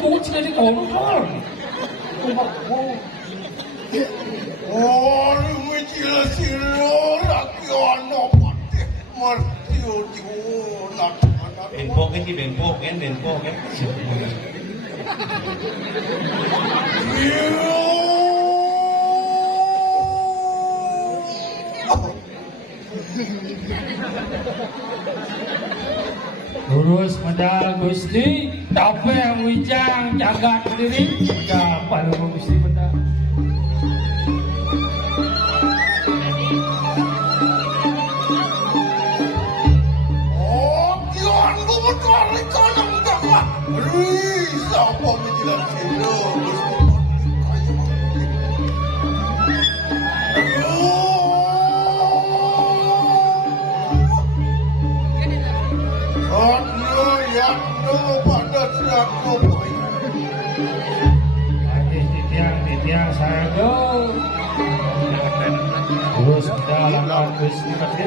Aku sila di kontrol. Oh, sila laki ano pati martiyo Bengkok kan, bengkok kan, bengkok kan. Lurus medal Gusti, tapi yang wijang jaga diri. Apa lu Gusti medal? Oh, kian lu betul ikan tak. Risa pemikiran sila. Titiang saya go. Terus dalam habis seperti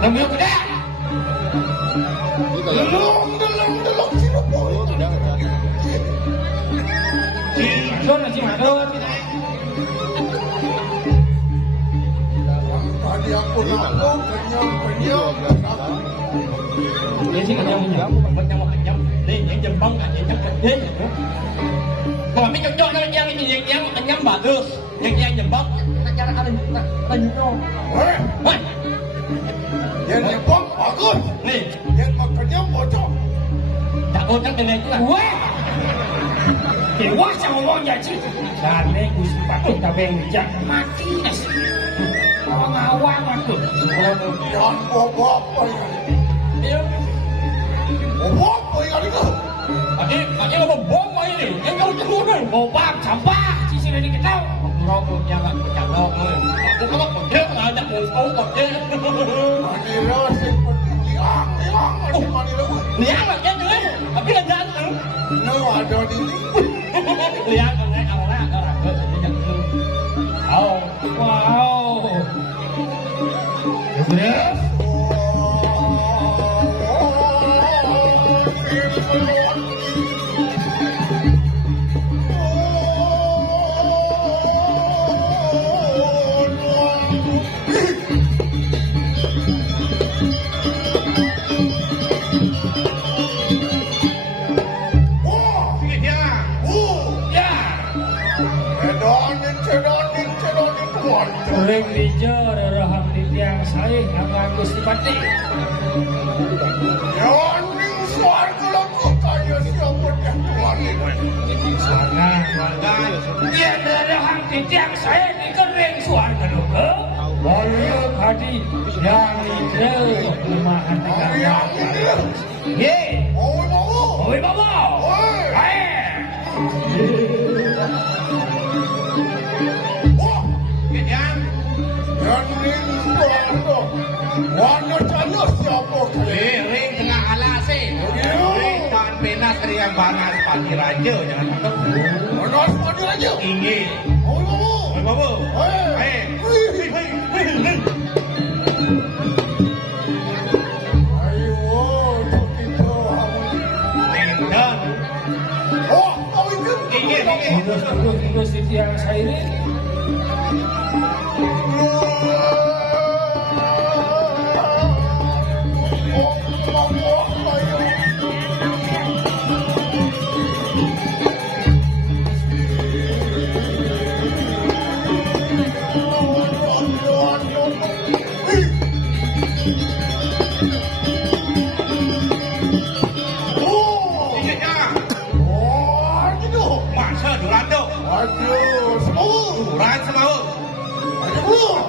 ambil kuda. Delong sino po. Don si Madon. Tadi aku nak kenyang. Dia sih kenyang. Đây những chùm bông những chấm cạch thế. Còn mấy chỗ nó yang kenyang bagus. Yang jembak cara ada nyuruh. Hei. Yang jembak bagus. Nih, yang makannya bocor. tak bocor kena itu lah. Wah. Dewa sama ngomong jadi. Dan ini Gusti Patut tapi yang bijak mati es. Awang-awang waktu. Yang bobo apa ya? Iya. Bobo apa ya itu? Tadi lo bom ini. Yang kau tunggu nih. Bobam sampah. Sisi ini kita. Rokok jangan rokok. Aku kalau kerja ada ngomong kerja. Manila seperti liang macam Manila. Liang aja dulu. Tapi nggak jantung. No ada di sini. Liang kan nggak awalnya ada raga jadi jantung. Oh, wow. Terus. Ring lijo rahang tiang saya yang Gusti Pati. Yang suarga laku kaya siapa yang tuan ini? Sana warga. Dia rahang tiang saya di kering suarga logo. Walau kadi yang lijo rumahan negara. Yang ini. Ye. Oh mau. Oi babo. Oi. Warna cahaya siapa? Ring tengah alas Ring tangan penas dari yang panas pagi raja jangan takut. Panas pagi raja. Ingin. Oh babu. Oi babu. Hei. Ayo, kita Tinggal. Oh, kau itu. Ingin. Terus tiang saya ini.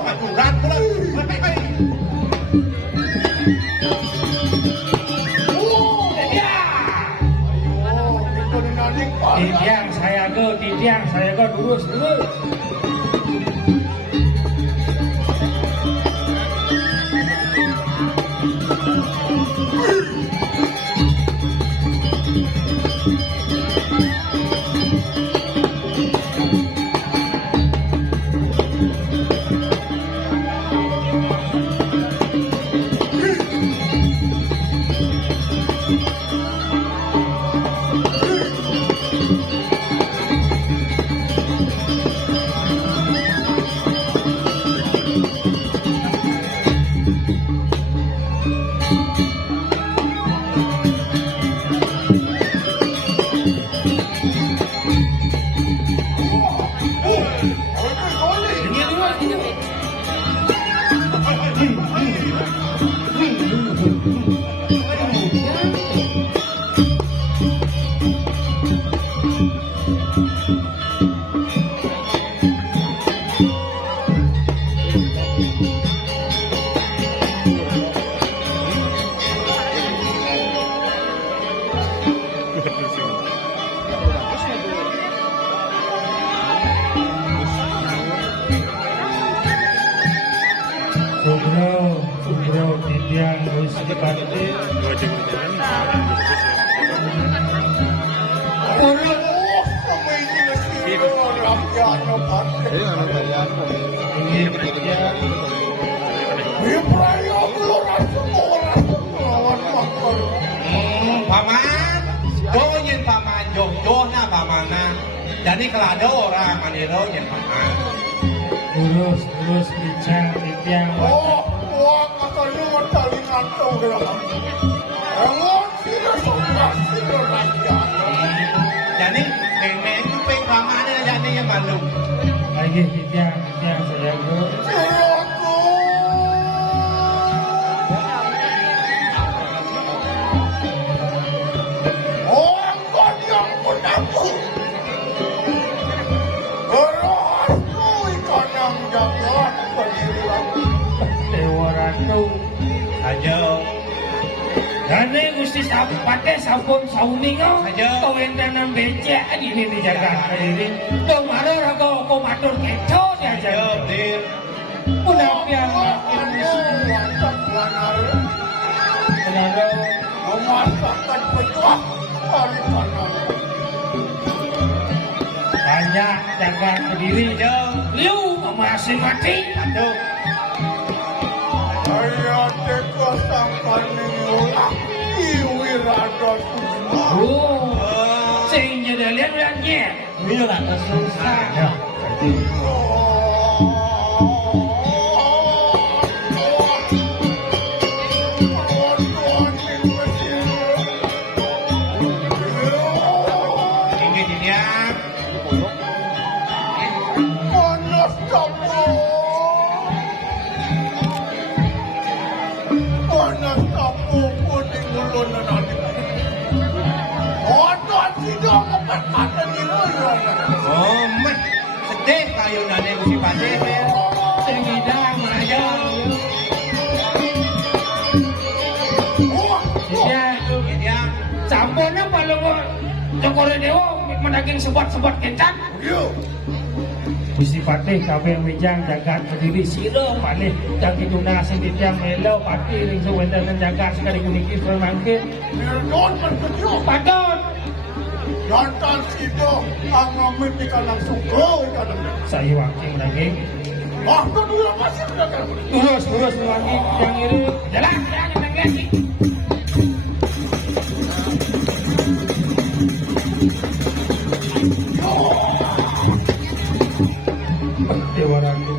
Maduran pula. Baik. Ya. Ayo, kita nanti Tidiang saya ke lurus. Ini dulu. Subro, Tidiang, Gusti Pati. Paman. Doyin paman jodoh na pamana. Jadi kelado orang maniro yen paman. Lurus, Tidiang. Jadi nenek itu peng pamana jadi yang malu. Lagi Tidiang saya ke. Dewa Ratu. Aja. Gane Gusti Pati sampun sauningo. Aja. Kawendanan becek ini dijaga ini. Tomaro raga ko matur keco Aja aja. dir. Unapian kenapa banyak jaga berdiri. Aja. Liu masih mati. Aduh. Oh, sing nyedalian ulangnya. Ini lah susah. Ini dia. Oh, mat. Sedih kayu nane Gusti Pati. Sing hidang aja. Ya, Ini dia. sampurnya paling Jokore Dewa menaging sebat-sebat kencang. Gusti Pati kabeh wijang jagat berdiri sira malih jagi tuna sing titiang melo pati ring suwendanan jagat sekali kuniki mangke. Padon Jantan sido ang namin ikan ng suko, ikan ng saya wangi menaging. Waktu dulu masih udah kan? Urus wangi yang iri. Jalan yang lagi. Dewa Ratu.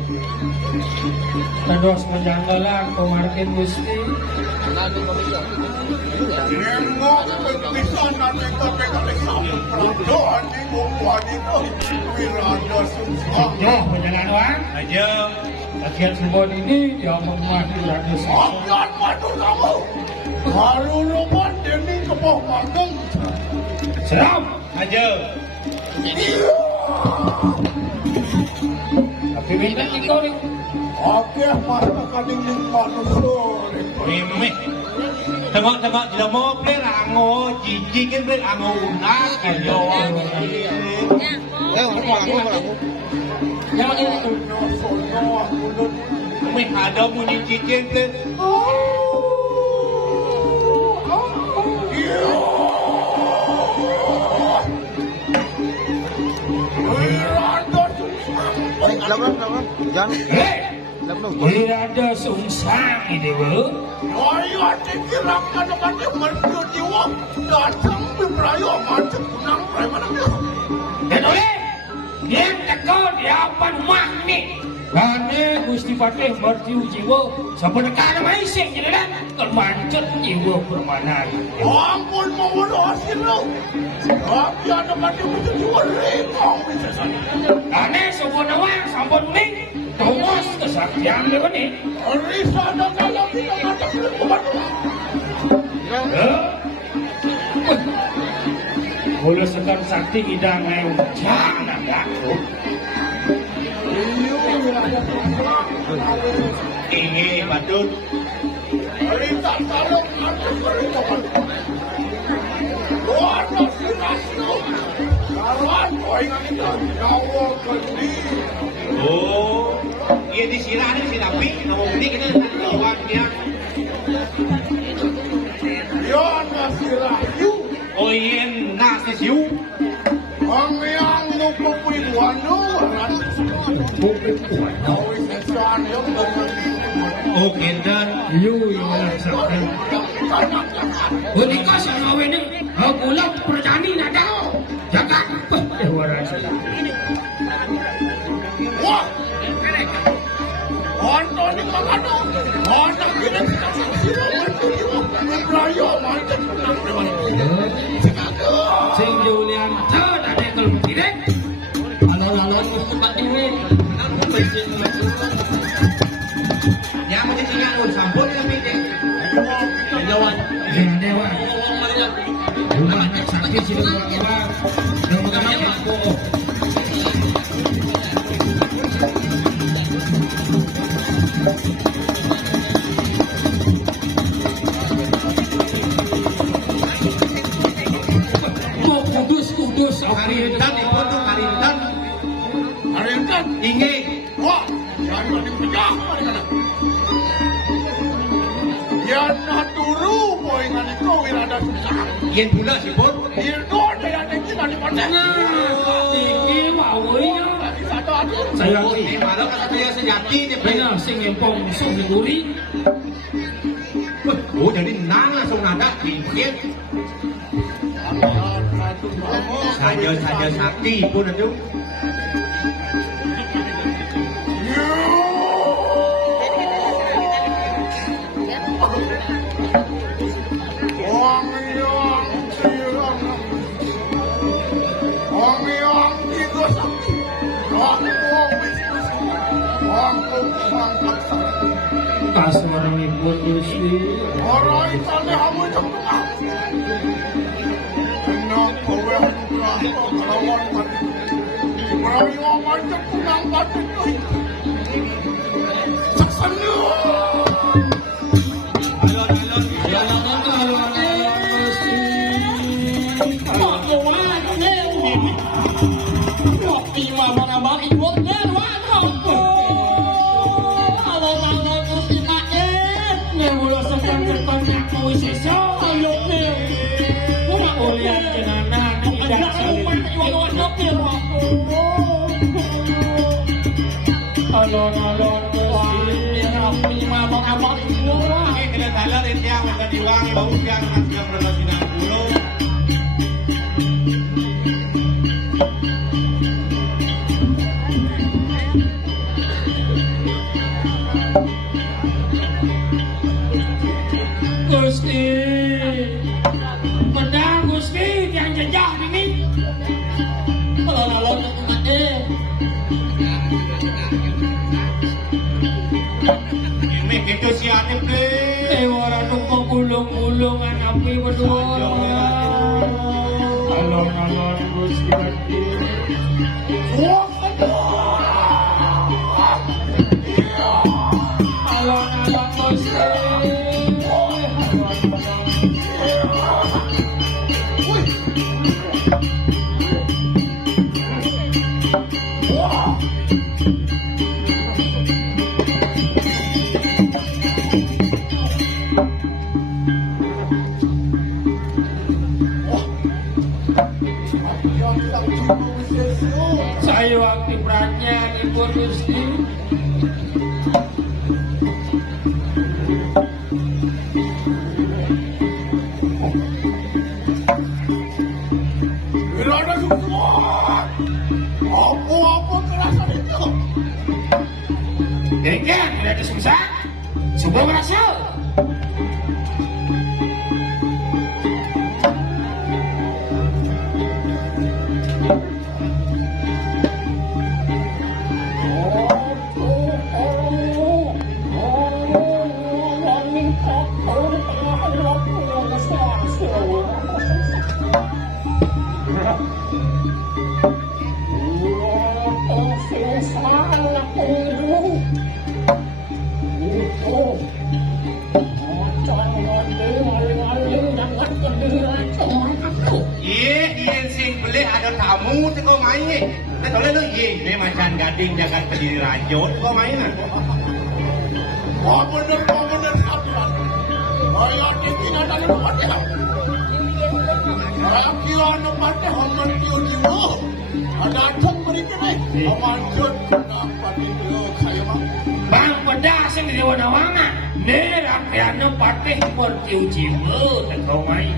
Tados menjanggalan pemarkin Gusti. Nemo, bisa nanti tapi kali kamu prado, ani ngomong itu wirada susah. Yo, penjalanan. Aja. Bagian sebuah ini dia mati Ratu. Akan madu kamu. Baru rumah demi kebawah magang. Seram. Aja. Tapi bintang ikaw rin. Oke, mata kaning manusia. Meme. Tengok tidak mau beli rango, jijikin beli rango unak gitu. Meme ada bunyi cicing beli. Jangan. Wirada sungsang ini bu. Ayo, dikirang kadang-kadang mereka jiwa datang berayo macam kunang berayo mana dia? Dan oleh dia teko di apa rumah ni. Karena Gusti Patih mertiu jiwa sebenarnya maising jadi kan termancut jiwa permanen. Ampun mau hasil lo. Tapi ada macam jiwa rekong bisa saja. Karena sebuah wang sampun ni Thomas kesaktian dia ni. Risa ada kalau kita macam kuat. Mula sekar sakti idang ayam jangan tak. Ini patut. Risa salong ada berikut. Luar biasa rasio. Kawan kau ingat kita Jawa Kendi. Oh, iya di sirah ni si Nabi, nama budi kita lawan dia. Ya nasi rayu. Oh iya nasi siu. Ang yang nupupui buano. Kau sesuatu yang Oh kendan. You yang sakti. Bunika sama ini, pulau perjani nada. Jaga. Waras. Wah! Honda ni kakado. Honda kita sila Melayu macam Sing Julian thơ đã để kalau tidak. Alon-alon tempat ini. Ya mesti singa lu sambut tapi deh. Jawan. Dewa. Rumah anak sakit sudah orang. Yang mengenai aku. Kudus Karintan itu tuh karintan. Karintan. Inge. Wah, jangan dipejah. Ya nak turu boy ngani kau wirada susah. Yen pula si Pon. Itu ada yang kita di mana? Tinggi wawunya. Saya Ini malah kata saya sejati dia. benar sing empong sing guri. Oh jadi nang langsung nada dikit. Saja sakti pun itu. Kasarang ibon Gusti. Orang itu ni hamu cepat. Nak kowe hendak lawan mati. Merayu macam kunang mati tu. Saksana. Alon-alon Gusti. Kena dalar ini yang akan diwangi bau yang masih yang berlaku dulu. Gusti. Pedang Gusti yang jejak ini. Alon-alon Ini gitu si Atif deh. orang tumpang gulung-gulung api berdua. Alon-alon Gusti. Wah, Yang sang cukup sesio. Saya waktu beratnya Ibu Gusti. Wirada semua. Apa-apa kerasan itu. Dengan tidak ada susah, sebuah merasa. Ien sing beli ada tamu tu kau main ni. Nak tahu lu ni macam gading jaga pendiri rajut kau main kan? Wah bener sabian. Saya tinggal dari tempat dia. Saya kira tempat dia hamil jiwa. Ada acung berikan ni. Amanjut kenapa itu saya mah. Bang pedas yang di dewan awangan. Ni rakyat patih berjiwa-jiwa tak kau main.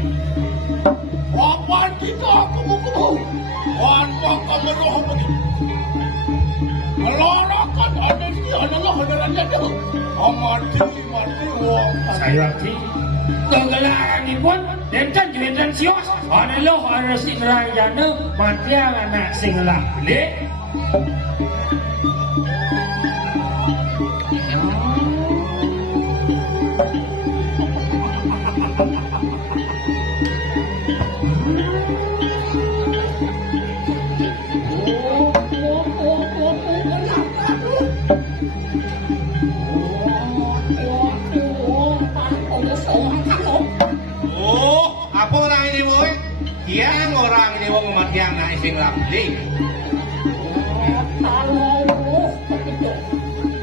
Apa kita kubu-kubu? Wan pakam meroh begitu. Melarakan ada di adalah hadarannya itu. Mati wong. Saya waktu kegelaran ni pun dan jualan sios. Ada loh ada sing rayana mati anak sing lah boleh. Oh, apa orang ini boy? Yang orang ini wong matiang nak ising lapli.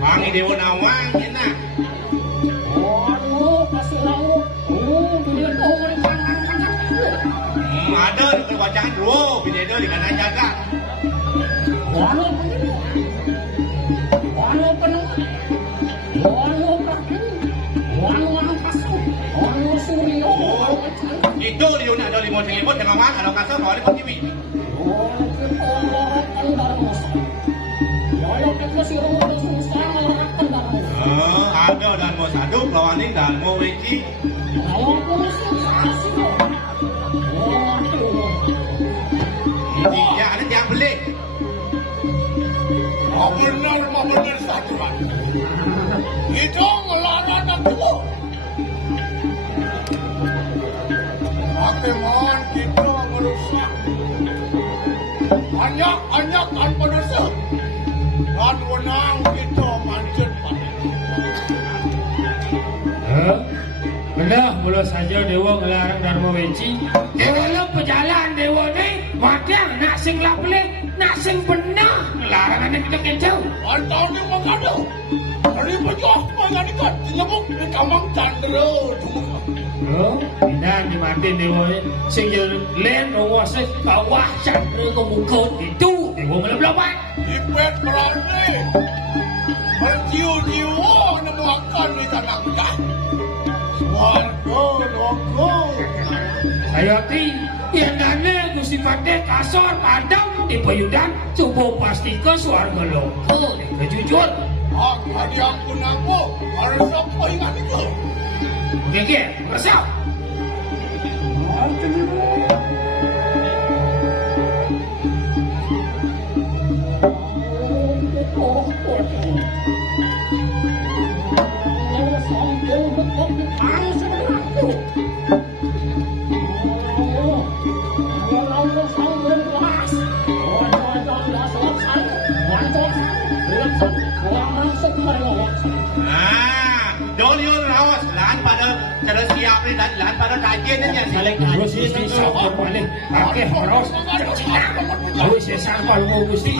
Bang ini wong awang ni nak. Ada di perwajangan dua, bila ada di kanan jaga. Oh, itu dia nak ada limut dengan wang, kalau kasar bawa dia pergi. Ada dan mau saduk, lawan ni dan mau weki. Ya, ada yang beli. Benar sabian. Itu melarang aku. Bagaimana kita merusak banyak kan pendosa dan wenang kita manjat Benar, mula saja dewa ngelarang Dharma Weci. Dewa pejalan dewa ni mati nak sing lah boleh, nak sing benar ngelarang anak kita kencau. Antau ni mengadu. Dari pejuang menganikan nyebuk di kamang candera dulu. Pindah di mati dewa ni sing len rawa sing kawah candera ke muka itu dewa melebelapan. Ipet berani berjiu-jiu menemukan di tanah dah. Warga loko. Saya hati yang dana Gusti Patih kasar padam di payudan cuba pastikan suarga loko di kejujur. Tadi ampun aku harus apa ingat itu. Oke, rasa. Dolion rawas lan pada cara siap ni dan lan pada kajian ni yang Balik Terus kaji Gusti na sampun malih. Akeh maros. Awis ya sampal mo Gusti.